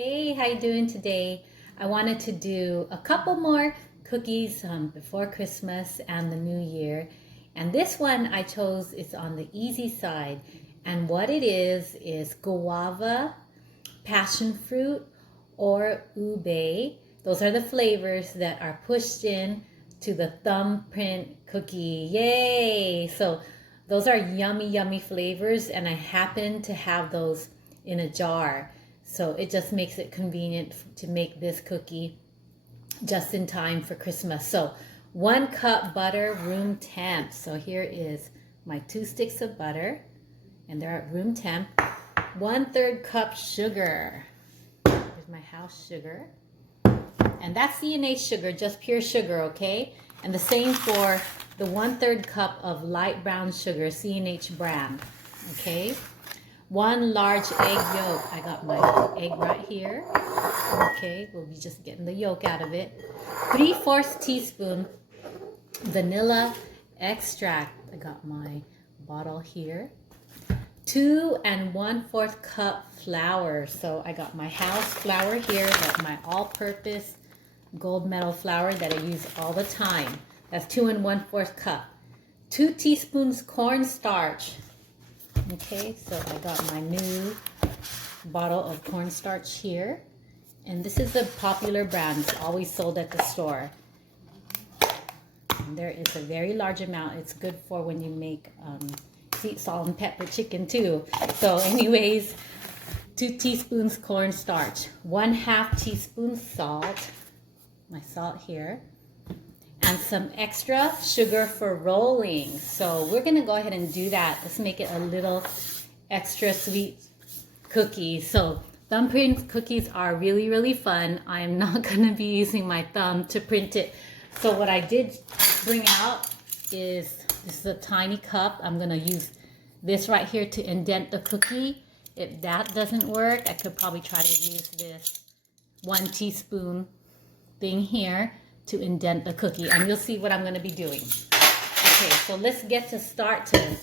Hey, how you doing today? I wanted to do a couple more cookies before Christmas and the New Year. And this one I chose is on the easy side. And what it is guava, passion fruit, or ube. Those are the flavors that are pushed in to the thumbprint cookie. Yay! So those are yummy, yummy flavors, and I happen to have those in a jar. So it just makes it convenient to make this cookie just in time for Christmas. So 1 cup butter, room temp. So here is my 2 sticks of butter, and they're at room temp. 1/3 cup sugar. Here's my house sugar. And that's CNA sugar, just pure sugar, okay? And the same for the 1/3 cup of light brown sugar, CNH brand, okay? 1 large egg yolk. I got my egg right here. Okay, we'll be just getting the yolk out of it. 3/4 teaspoon vanilla extract. I got my bottle here. 2 1/4 cup flour. So I got my house flour here, but my all-purpose gold medal flour that I use all the time. That's 2 1/4 cup. 2 teaspoons cornstarch. Okay, so I got my new bottle of cornstarch here. And this is a popular brand. It's always sold at the store. And there is a very large amount. It's good for when you make sweet, salt, and pepper chicken too. So anyways, 2 teaspoons cornstarch. 1/2 teaspoon salt. My salt here. And some extra sugar for rolling. So we're gonna go ahead and do that. Let's make it a little extra sweet cookie. So thumbprint cookies are really, really fun. I am not gonna be using my thumb to print it. So what I did bring out is, this is a tiny cup. I'm gonna use this right here to indent the cookie. If that doesn't work, I could probably try to use this 1 teaspoon thing here to indent the cookie, and you'll see what I'm going to be doing. Okay, so let's get to start to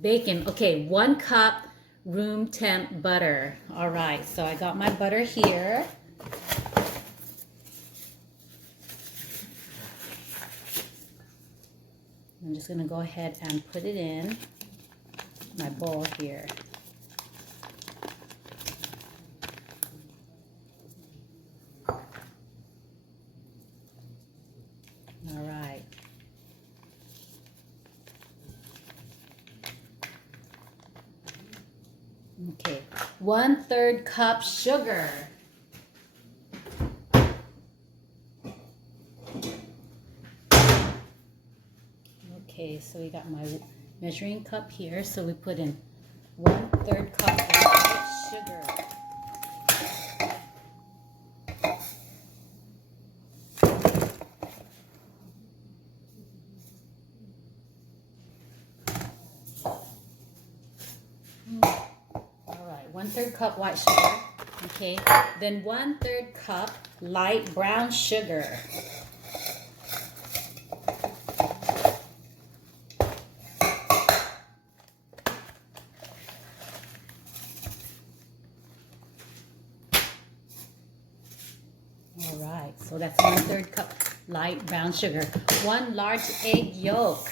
baking. Okay, 1 cup room temp butter. All right, so I got my butter here. I'm just going to go ahead and put it in my bowl here. All right. Okay, 1/3 cup sugar. Okay, so we got my measuring cup here. So we put in 1/3 cup of sugar. All right, 1/3 cup white sugar. Okay, then 1/3 cup light brown sugar. All right, so that's 1/3 cup light brown sugar. 1 large egg yolk.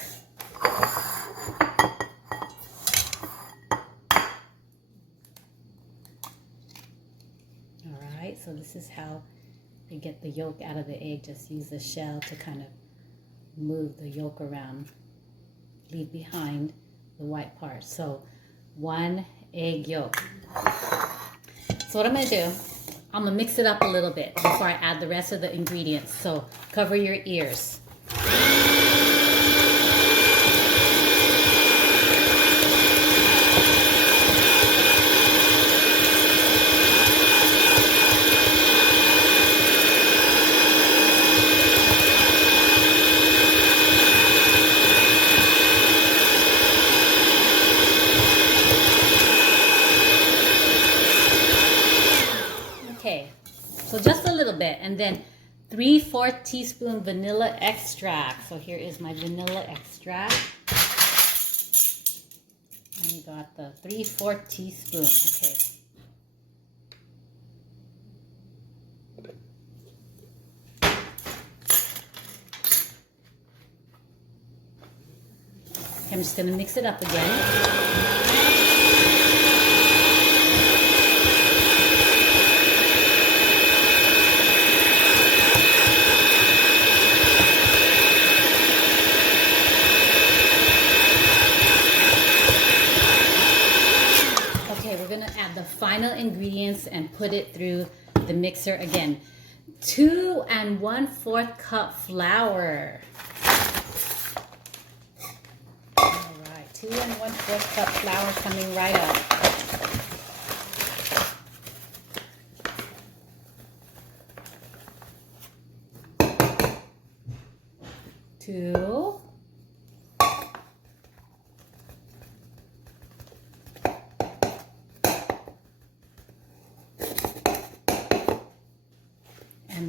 So this is how you get the yolk out of the egg. Just use the shell to kind of move the yolk around. Leave behind the white part. So 1 egg yolk. So what I'm going to do, I'm going to mix it up a little bit before I add the rest of the ingredients. So cover your ears. So just a little bit, and then 3/4 teaspoon vanilla extract. So here is my vanilla extract. And we got the 3/4 teaspoon. Okay. I'm just going to mix it up again. We're going to add the final ingredients and put it through the mixer again. 2 1/4 cup flour. All right, 2 1/4 cup flour coming right up. 2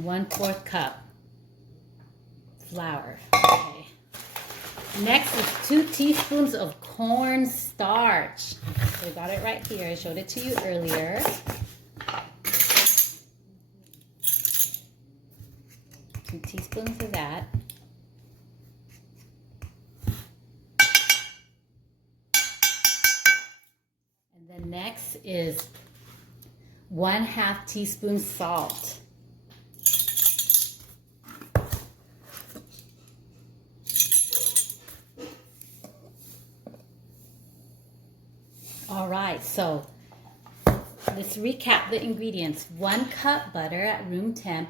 1/4 cup flour. Okay. Next is 2 teaspoons of corn starch. So I got it right here. I showed it to you earlier. 2 teaspoons of that. And then next is 1/2 teaspoon salt. All right, so let's recap the ingredients. 1 cup butter at room temp,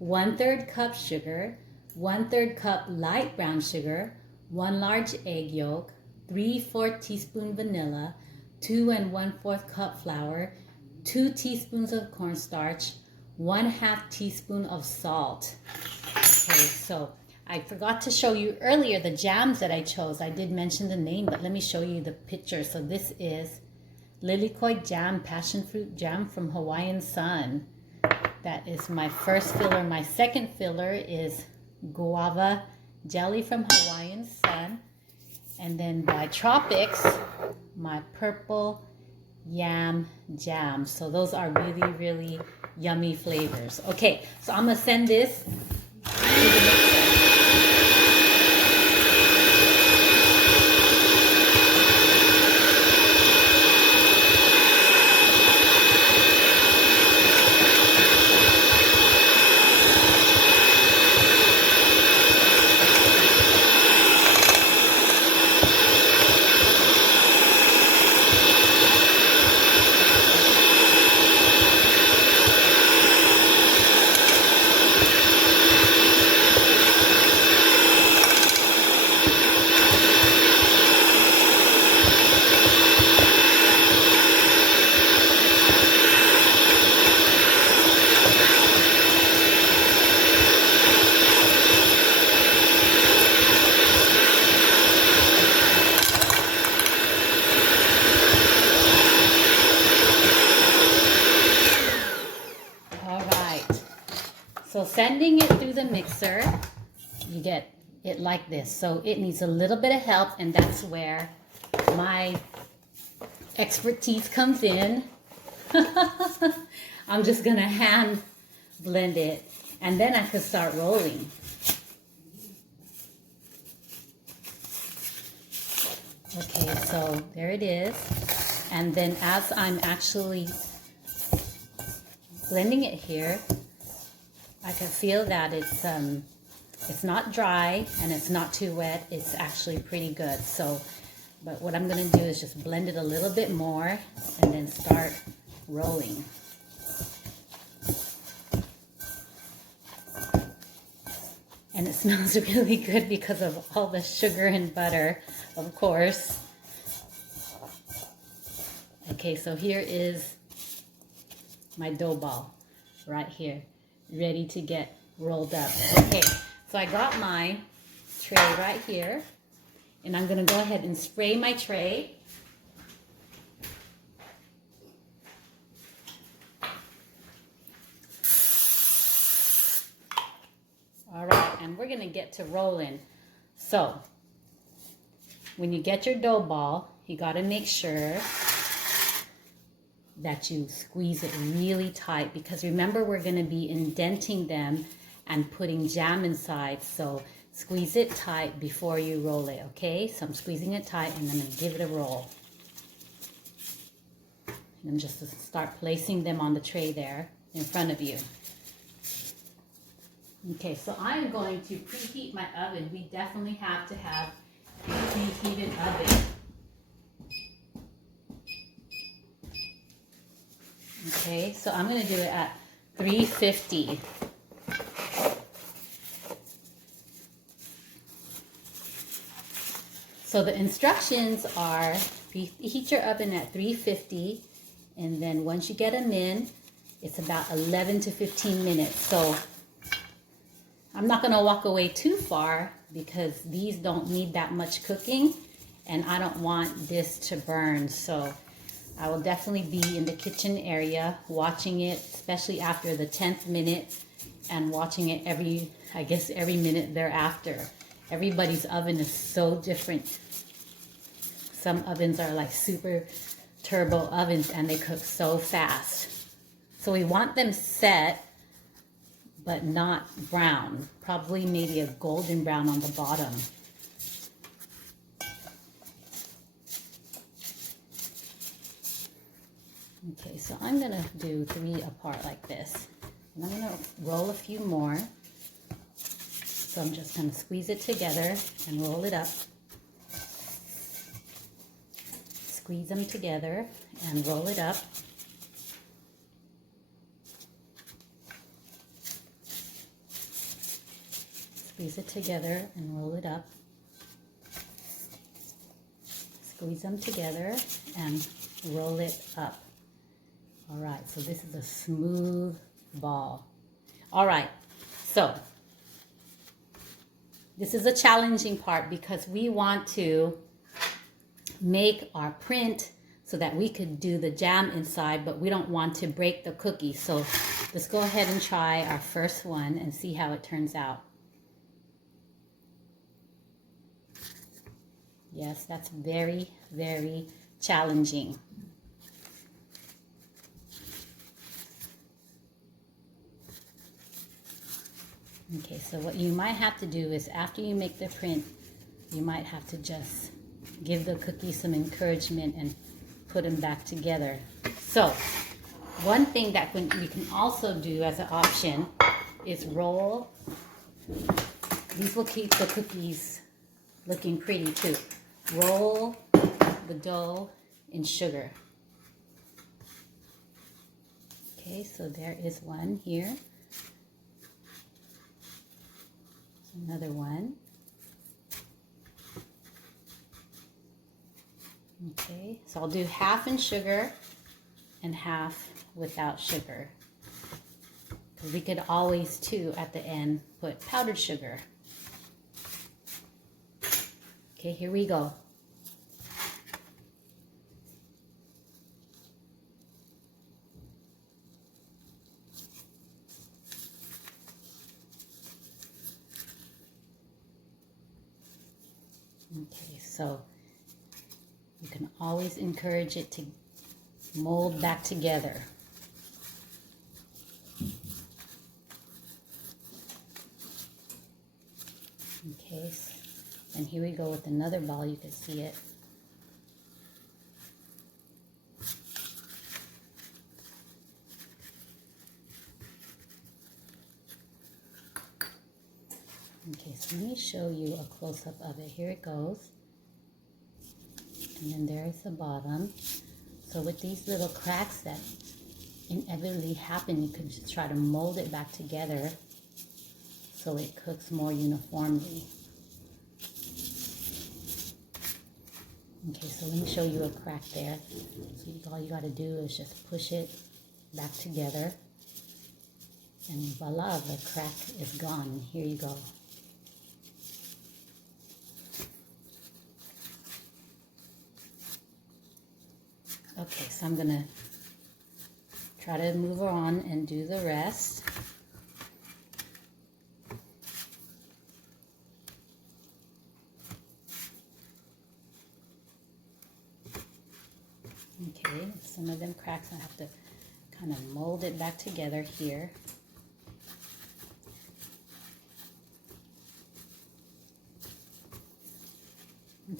1/3 cup sugar, 1/3 cup light brown sugar, 1 large egg yolk, 3/4 teaspoon vanilla, 2 1/4 cup flour, 2 teaspoons of cornstarch, 1/2 teaspoon of salt. Okay, so I forgot to show you earlier the jams that I chose. I did mention the name, but let me show you the picture. So this is Lilikoi Jam, passion fruit jam from Hawaiian Sun. That is my first filler. My second filler is guava jelly from Hawaiian Sun. And then by Tropics, my purple yam jam. So those are really, really yummy flavors. Okay, so I'm gonna send this to the mixer. So sending it through the mixer, you get it like this. So it needs a little bit of help, and that's where my expertise comes in. I'm just gonna hand blend it, and then I could start rolling. Okay, so there it is. And then as I'm actually blending it here, I can feel that it's not dry and it's not too wet. It's actually pretty good. So, but what I'm gonna do is just blend it a little bit more and then start rolling. And it smells really good because of all the sugar and butter, of course. Okay, so here is my dough ball right here, ready to get rolled up. Okay, so I got my tray right here, and I'm gonna go ahead and spray my tray. All right, and we're gonna get to rolling. So, when you get your dough ball, you gotta make sure that you squeeze it really tight, because remember, we're going to be indenting them and putting jam inside. So squeeze it tight before you roll it, okay? So I'm squeezing it tight and then I'm gonna give it a roll. And I'm just to start placing them on the tray there in front of you. Okay, so I'm going to preheat my oven. We definitely have to have a preheated oven. Okay, so I'm gonna do it at 350. So the instructions are preheat your oven at 350, and then once you get them in, it's about 11 to 15 minutes. So I'm not gonna walk away too far because these don't need that much cooking and I don't want this to burn. So I will definitely be in the kitchen area watching it, especially after the 10th minute, and watching it every minute thereafter. Everybody's oven is so different. Some ovens are like super turbo ovens and they cook so fast. So we want them set, but not brown. Probably maybe a golden brown on the bottom. Okay, so I'm gonna do 3 apart like this. And I'm gonna roll a few more. So I'm just gonna squeeze it together and roll it up. Squeeze them together and roll it up. Squeeze it together and roll it up. Squeeze them together and roll it up. All right, so this is a smooth ball. All right, so this is a challenging part because we want to make our print so that we could do the jam inside, but we don't want to break the cookie. So let's go ahead and try our first one and see how it turns out. Yes, that's very, very challenging. Okay, so what you might have to do is after you make the print, you might have to just give the cookies some encouragement and put them back together. So one thing that we can also do as an option is roll. These will keep the cookies looking pretty too. Roll the dough in sugar. Okay, so there is one here. Another one. Okay, so I'll do half in sugar and half without sugar. Because we could always too at the end put powdered sugar. Okay, here we go. Okay, so you can always encourage it to mold back together. Okay, and here we go with another ball. You can see it. Okay, so let me show you a close-up of it. Here it goes. And then there's the bottom. So with these little cracks that inevitably happen, you can just try to mold it back together so it cooks more uniformly. Okay, so let me show you a crack there. So all you got to do is just push it back together. And voila, the crack is gone. Here you go. Okay, so I'm gonna try to move on and do the rest. Okay, some of them cracks, I have to kind of mold it back together here.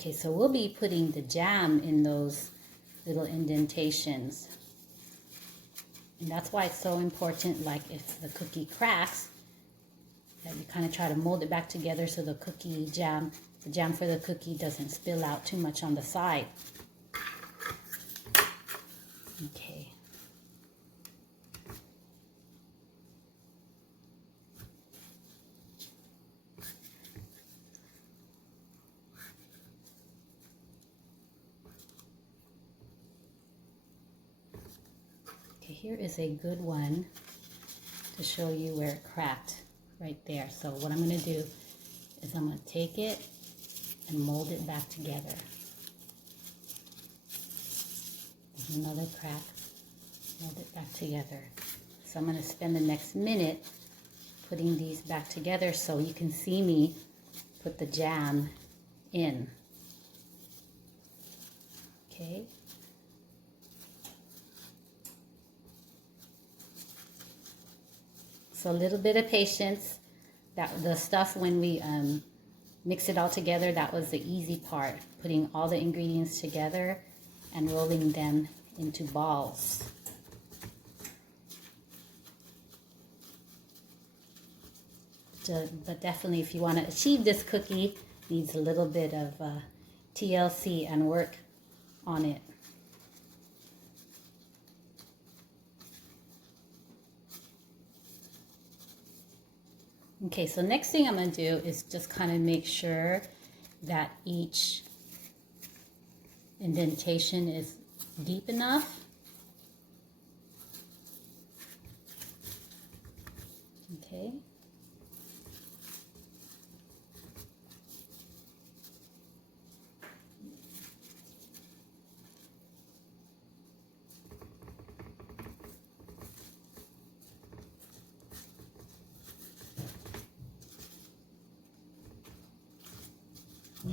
Okay, so we'll be putting the jam in those little indentations. And that's why it's so important, like if the cookie cracks, that you kind of try to mold it back together so the jam for the cookie doesn't spill out too much on the side. Okay. Okay, here is a good one to show you where it cracked right there. So what I'm going to do is I'm going to take it and mold it back together. There's another crack, mold it back together. So I'm going to spend the next minute putting these back together so you can see me put the jam in. Okay. So a little bit of patience. That the stuff when we mix it all together, that was the easy part. Putting all the ingredients together and rolling them into balls. But definitely if you want to achieve this cookie, needs a little bit of TLC and work on it. Okay, so next thing I'm going to do is just kind of make sure that each indentation is deep enough. Okay.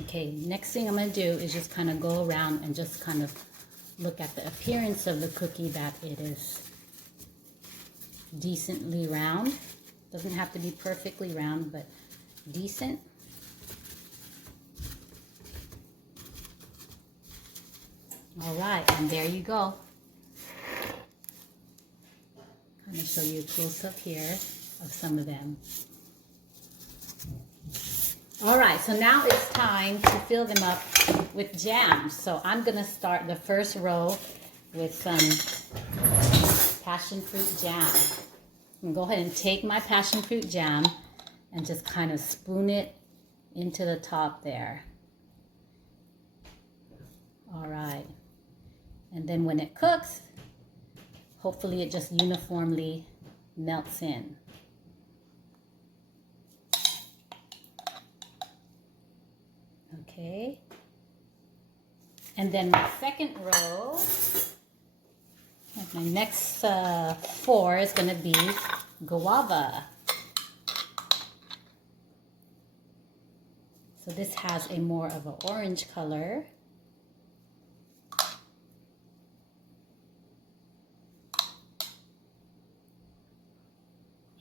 Okay, next thing I'm going to do is just kind of go around and just kind of look at the appearance of the cookie, that it is decently round. Doesn't have to be perfectly round, but decent. All right, and there you go. Kind of show you a close-up here of some of them. All right, so now it's time to fill them up with jam. So I'm gonna start the first row with some passion fruit jam. I'm gonna go ahead and take my passion fruit jam and just kind of spoon it into the top there. All right, and then when it cooks, hopefully it just uniformly melts in. Okay, and then my second row, my next 4 is going to be guava. So this has a more of an orange color.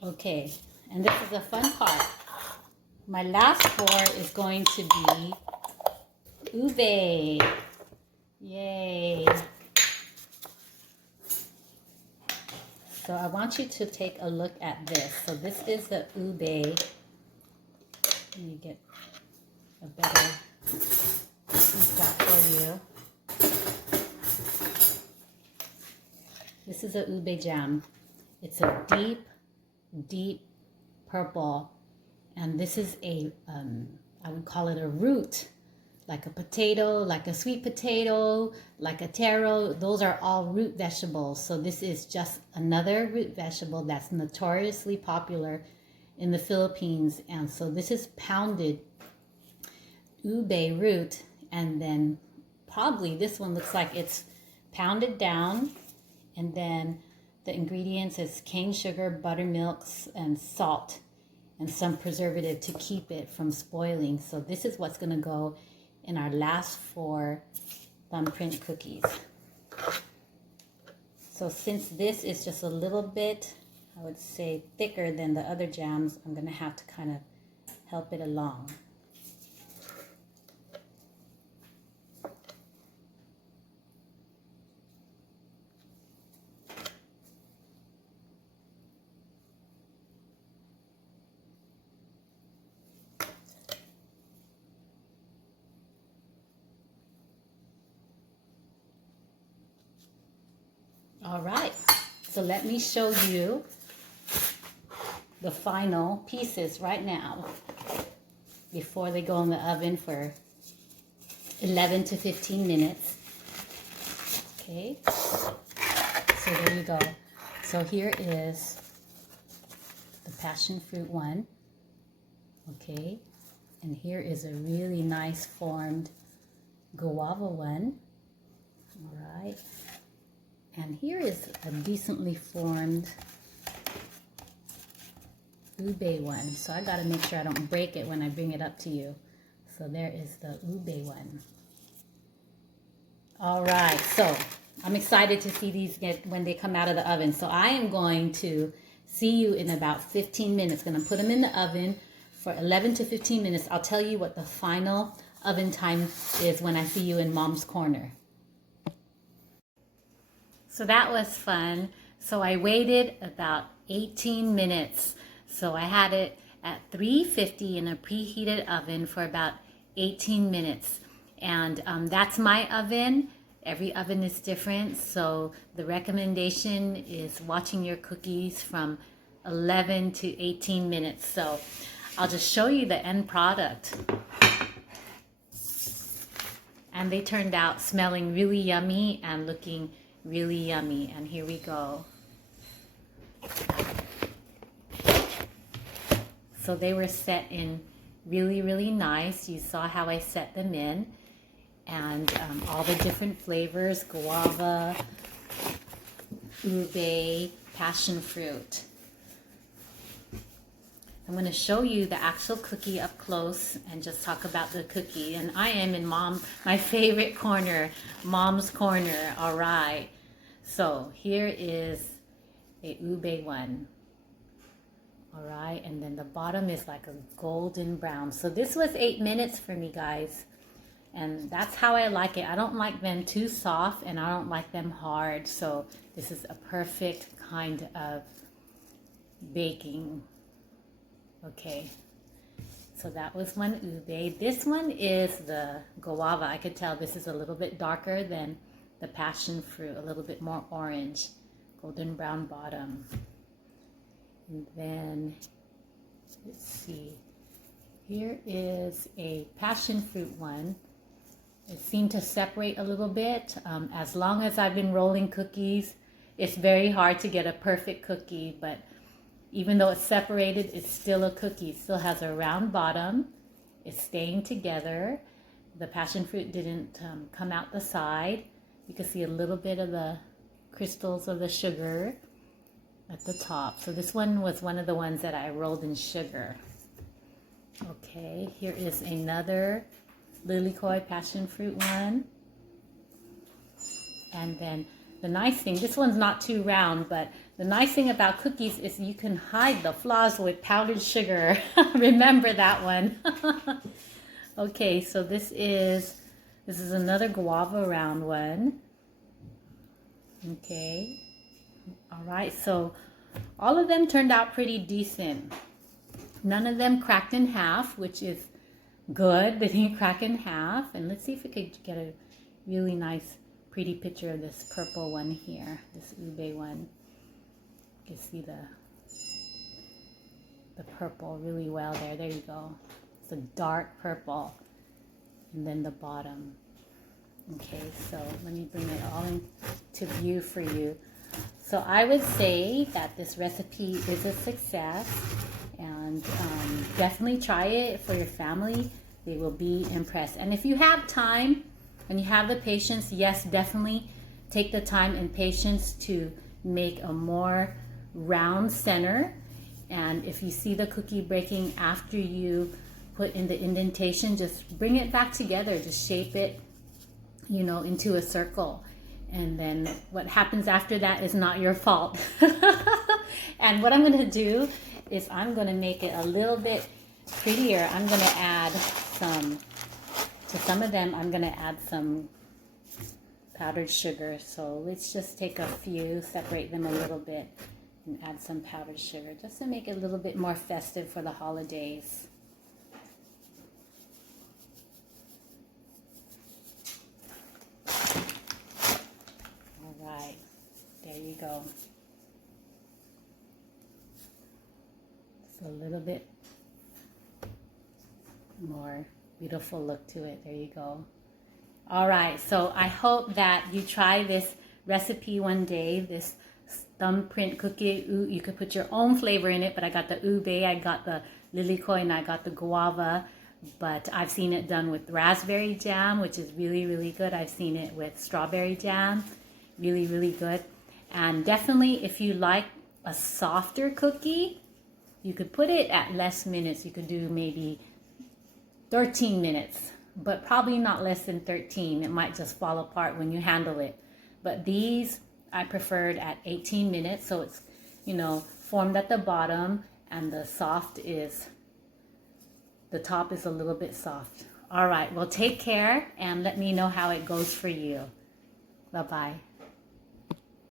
Okay, and this is the fun part. My last 4 is going to be ube. Yay. So I want you to take a look at this. So this is the ube. Let me get a better spot for you. This is a ube jam. It's a deep, deep purple. And this is a, I would call it a root, like a potato, like a sweet potato, like a taro. Those are all root vegetables. So this is just another root vegetable that's notoriously popular in the Philippines. And so this is pounded ube root. And then probably this one looks like it's pounded down. And then the ingredients is cane sugar, buttermilk, and salt, and some preservative to keep it from spoiling. So this is what's going to go in our last 4 thumbprint cookies. So since this is just a little bit, I would say, thicker than the other jams, I'm going to have to kind of help it along. All right, so let me show you the final pieces right now before they go in the oven for 11 to 15 minutes. Okay, so there you go. So here is the passion fruit one. Okay, and here is a really nice formed guava one. All right, and here is a decently formed ube one. So I gotta make sure I don't break it when I bring it up to you. So there is the ube one. All right, so I'm excited to see these when they come out of the oven. So I am going to see you in about 15 minutes. Gonna put them in the oven for 11 to 15 minutes. I'll tell you what the final oven time is when I see you in Mom's Corner. So that was fun. So I waited about 18 minutes. So I had it at 350 in a preheated oven for about 18 minutes. And that's my oven. Every oven is different. So the recommendation is watching your cookies from 11 to 18 minutes. So I'll just show you the end product. And they turned out smelling really yummy and looking really yummy. And here we go. So they were set in really, really nice. You saw how I set them in. And all the different flavors, guava, ube, passion fruit. I'm going to show you the actual cookie up close and just talk about the cookie. And I am in my favorite corner, Mom's Corner. All right. So here is a ube one. All right. And then the bottom is like a golden brown. So this was 8 minutes for me, guys. And that's how I like it. I don't like them too soft and I don't like them hard. So this is a perfect kind of baking. Okay, so that was one ube. This one is the guava. I could tell this is a little bit darker than the passion fruit, a little bit more orange, golden brown bottom. And then, let's see, here is a passion fruit one. It seemed to separate a little bit. As long as I've been rolling cookies, it's very hard to get a perfect cookie, but even though it's separated, it's still a cookie. It still has a round bottom. It's staying together. The passion fruit didn't come out the side. You can see a little bit of the crystals of the sugar at the top. So this one was one of the ones that I rolled in sugar. Okay, here is another Lilikoi passion fruit one. And then the nice thing, this one's not too round, but the nice thing about cookies is you can hide the flaws with powdered sugar. Remember that one. Okay, so this is another guava round one. Okay. All right, so all of them turned out pretty decent. None of them cracked in half, which is good. They didn't crack in half. And let's see if we could get a really nice pretty picture of this purple one here, this ube one. You can see the purple really well there. There you go. It's a dark purple. And then the bottom. Okay, so let me bring it all into view for you. So I would say that this recipe is a success, and definitely try it for your family. They will be impressed. And if you have time and you have the patience, yes, definitely take the time and patience to make a more round center. And if you see the cookie breaking after you put in the indentation, just bring it back together, just shape it, you know, into a circle. And then what happens after that is not your fault. And what I'm going to do is I'm going to make it a little bit prettier. I'm going to add some of them, I'm going to add some powdered sugar. So let's just take a few, separate them a little bit, and add some powdered sugar just to make it a little bit more festive for the holidays. All right, there go. Just a little bit more beautiful look to it. There you go. All right, so I hope that you try this recipe one day, this thumbprint cookie. You could put your own flavor in it, but I got the ube, I got the lilikoi, and I got the guava. But I've seen it done with raspberry jam, which is really, really good. I've seen it with strawberry jam, really, really good. And definitely, if you like a softer cookie, you could put it at less minutes. You could do maybe 13 minutes, but probably not less than 13. It might just fall apart when you handle it. But these I preferred at 18 minutes, so it's, you know, formed at the bottom and the top is a little bit soft. All right, well, take care and let me know how it goes for you. Bye-bye.